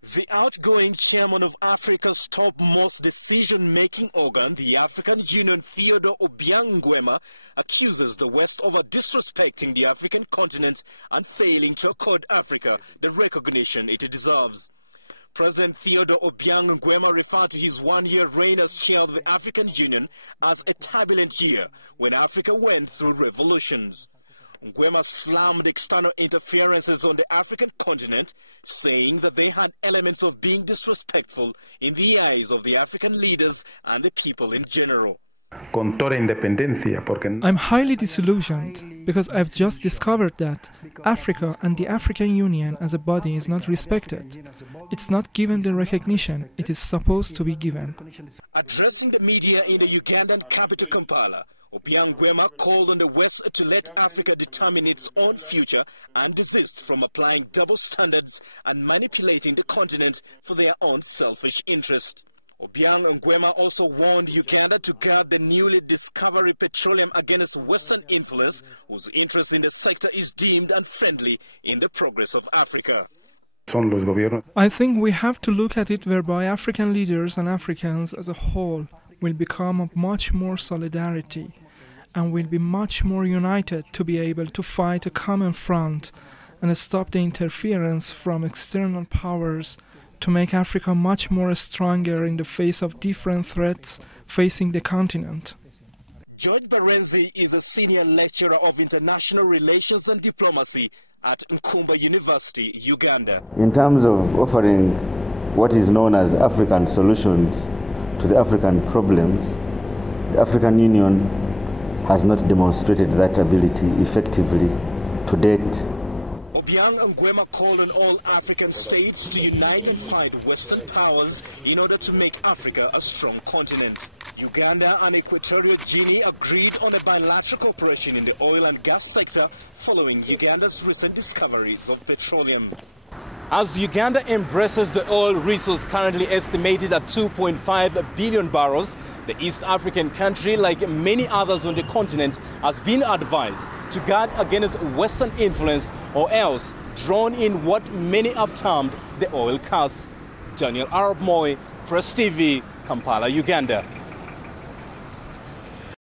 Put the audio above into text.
The outgoing chairman of Africa's topmost decision-making organ, the African Union, Theodore Obiang Nguema, accuses the West of disrespecting the African continent and failing to accord Africa the recognition it deserves. President Theodore Obiang Nguema referred to his one-year reign as chair of the African Union as a turbulent year when Africa went through revolutions. Nguema slammed external interferences on the African continent, saying that they had elements of being disrespectful in the eyes of the African leaders and the people in general. I'm highly disillusioned because I've just discovered that Africa and the African Union as a body is not respected. It's not given the recognition it is supposed to be given. Addressing the media in the Ugandan capital Kampala, Obiang Nguema called on the West to let Africa determine its own future and desist from applying double standards and manipulating the continent for their own selfish interest. Obiang Nguema also warned Uganda to guard the newly discovered petroleum against Western influence, whose interest in the sector is deemed unfriendly in the progress of Africa. I think we have to look at it whereby African leaders and Africans as a whole will become of much more solidarity and will be much more united to be able to fight a common front and stop the interference from external powers to make Africa much more stronger in the face of different threats facing the continent. George Barenzi is a senior lecturer of international relations and diplomacy at Nkumba University, Uganda. In terms of offering what is known as African solutions to the African problems, the African Union has not demonstrated that ability effectively to date. Obiang Nguema called on all African states to unite and fight Western powers in order to make Africa a strong continent. Uganda and Equatorial Guinea agreed on a bilateral cooperation in the oil and gas sector following Uganda's recent discoveries of petroleum. As Uganda embraces the oil resource currently estimated at 2.5 billion barrels, the East African country, like many others on the continent, has been advised to guard against Western influence or else drawn in what many have termed the oil curse. Daniel Arab Moy, Press TV, Kampala, Uganda.